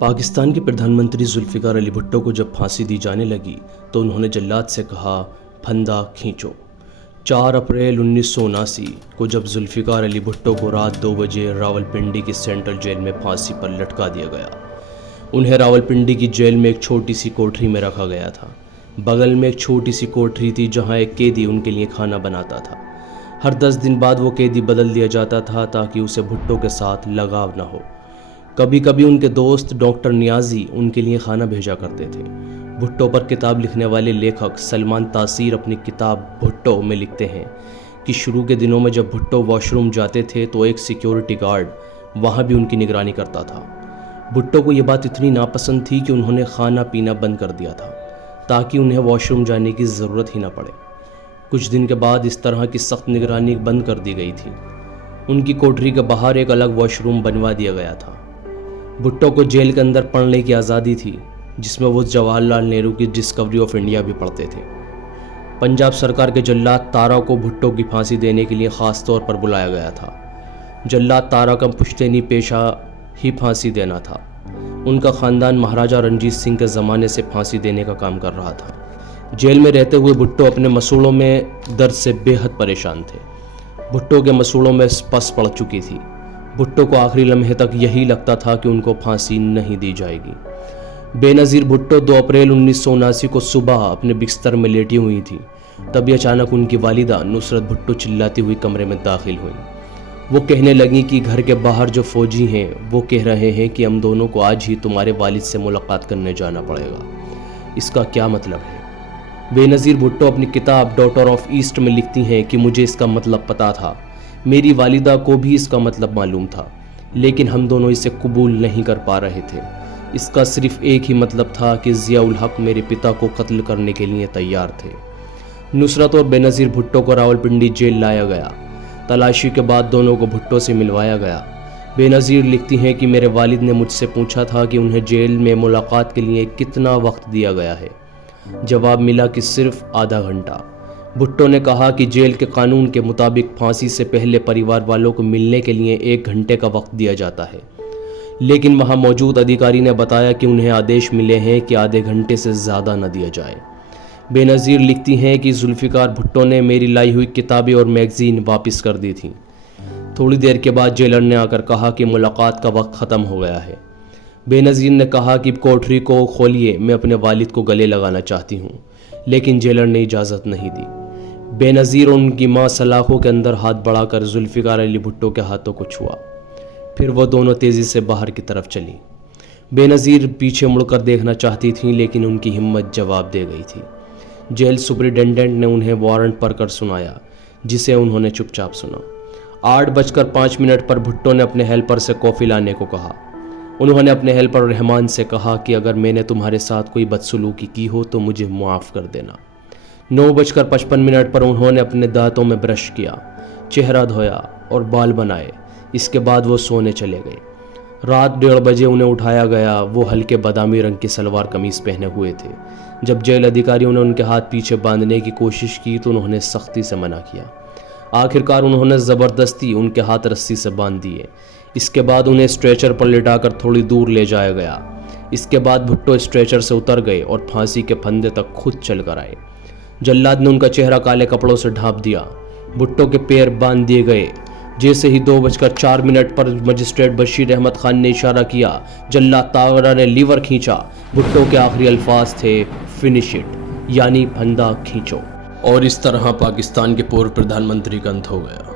पाकिस्तान के प्रधानमंत्री जुल्फ़िकार अली भुट्टो को जब फांसी दी जाने लगी तो उन्होंने जल्लाद से कहा, फंदा खींचो। 4 अप्रैल 1979 को जब जुल्फ़िकार अली भुट्टो को रात 2 बजे रावलपिंडी की सेंट्रल जेल में फांसी पर लटका दिया गया। उन्हें रावलपिंडी की जेल में एक छोटी सी कोठरी में रखा गया था। बगल में एक छोटी सी कोठरी थी जहां एक कैदी उनके लिए खाना बनाता था। हर 10 दिन बाद वो कैदी बदल दिया जाता था ताकि उसे भुट्टो के साथ लगाव न हो। कभी कभी उनके दोस्त डॉक्टर नियाजी उनके लिए खाना भेजा करते थे। भुट्टो पर किताब लिखने वाले लेखक सलमान तासीर अपनी किताब भुट्टो में लिखते हैं कि शुरू के दिनों में जब भुट्टो वॉशरूम जाते थे तो एक सिक्योरिटी गार्ड वहाँ भी उनकी निगरानी करता था। भुट्टो को ये बात इतनी नापसंद थी कि उन्होंने खाना पीना बंद कर दिया था ताकि उन्हें वॉशरूम जाने की ज़रूरत ही ना पड़े। कुछ दिन के बाद इस तरह की सख्त निगरानी बंद कर दी गई थी। उनकी कोठरी के बाहर एक अलग वॉशरूम बनवा दिया गया था। भुट्टो को जेल के अंदर पढ़ने की आज़ादी थी, जिसमें वो जवाहरलाल नेहरू की डिस्कवरी ऑफ इंडिया भी पढ़ते थे। पंजाब सरकार के जल्लाद तारा को भुट्टो की फांसी देने के लिए ख़ास तौर पर बुलाया गया था। जल्लाद तारा का पुश्तैनी पेशा ही फांसी देना था। उनका ख़ानदान महाराजा रणजीत सिंह के ज़माने से फांसी देने का काम कर रहा था। जेल में रहते हुए भुट्टो अपने मसूड़ों में दर्द से बेहद परेशान थे। भुट्टो के मसूड़ों में पस पड़ चुकी थी। भुट्टो को आखिरी लम्हे तक यही लगता था कि उनको फांसी नहीं दी जाएगी। बेनज़ीर भुट्टो 2 अप्रैल 1979 को सुबह अपने बिस्तर में लेटी हुई थी। तभी अचानक उनकी वालिदा नुसरत भुट्टो चिल्लाती हुई कमरे में दाखिल हुई। वो कहने लगी कि घर के बाहर जो फौजी हैं वो कह रहे हैं कि हम दोनों को आज ही तुम्हारे वालिद से मुलाकात करने जाना पड़ेगा। इसका क्या मतलब है? बेनज़ीर भुट्टो अपनी किताब डॉटर ऑफ ईस्ट में लिखती हैं कि मुझे इसका मतलब पता था, मेरी वालिदा को भी इसका मतलब मालूम था, लेकिन हम दोनों इसे कबूल नहीं कर पा रहे थे। इसका सिर्फ एक ही मतलब था कि ज़ियाउल हक मेरे पिता को कत्ल करने के लिए तैयार थे। नुसरत और बेनज़ीर भुट्टो को रावलपिंडी जेल लाया गया। तलाशी के बाद दोनों को भुट्टो से मिलवाया गया। बेनज़ीर लिखती हैं कि मेरे वालिद ने मुझसे पूछा था कि उन्हें जेल में मुलाकात के लिए कितना वक्त दिया गया है। जवाब मिला कि सिर्फ आधा घंटा। भुट्टो ने कहा कि जेल के कानून के मुताबिक फांसी से पहले परिवार वालों को मिलने के लिए 1 घंटे का वक्त दिया जाता है, लेकिन वहां मौजूद अधिकारी ने बताया कि उन्हें आदेश मिले हैं कि आधे घंटे से ज़्यादा न दिया जाए। बेनज़ीर लिखती हैं कि जुल्फ़िकार भुट्टो ने मेरी लाई हुई किताबें और मैगज़ीन वापस कर दी थी। थोड़ी देर के बाद जेलर ने आकर कहा कि मुलाकात का वक्त ख़त्म हो गया है। बेनज़ीर ने कहा कि कोठरी को खोलिए, मैं अपने वालिद को गले लगाना चाहती हूँ, लेकिन जेलर ने इजाज़त नहीं दी। बेनज़ीर और उनकी मां सलाखों के अंदर हाथ बढ़ाकर जुल्फ़िकार अली भुट्टो के हाथों को छुआ। फिर वो दोनों तेज़ी से बाहर की तरफ चली। बेनज़ीर पीछे मुड़कर देखना चाहती थीं, लेकिन उनकी हिम्मत जवाब दे गई थी। जेल सुपरिटेंडेंट ने उन्हें वारंट पढ़कर सुनाया, जिसे उन्होंने चुपचाप सुना। 8:05 पर भुट्टो ने अपने हेल्पर से कॉफ़ी लाने को कहा। उन्होंने अपने हेल्पर रहमान से कहा कि अगर मैंने तुम्हारे साथ कोई बदसलूकी की हो तो मुझे माफ़ कर देना। 9:55 पर उन्होंने अपने दांतों में ब्रश किया, चेहरा धोया और बाल बनाए। इसके बाद वो सोने चले गए। रात 1:30 बजे उन्हें उठाया गया। वो हल्के बादामी रंग की सलवार कमीज़ पहने हुए थे। जब जेल अधिकारियों ने उनके हाथ पीछे बांधने की कोशिश की तो उन्होंने सख्ती से मना किया। आखिरकार उन्होंने ज़बरदस्ती उनके हाथ रस्सी से बांध दिए। इसके बाद उन्हें स्ट्रेचर पर लिटाकर थोड़ी दूर ले जाया गया। इसके बाद भुट्टो स्ट्रेचर से उतर गए और फांसी के फंदे तक खुद चल कर आए। जल्लाद ने उनका चेहरा काले कपड़ों से ढांप दिया। भुट्टो के पैर बांध दिए गए। जैसे ही 2:04 पर मजिस्ट्रेट बशीर अहमद खान ने इशारा किया, जल्लाद तारा ने लीवर खींचा। भुट्टो के आखिरी अल्फाज थे, फिनिश इट, यानी फंदा खींचो। और इस तरह पाकिस्तान के पूर्व प्रधानमंत्री का अंत हो गया।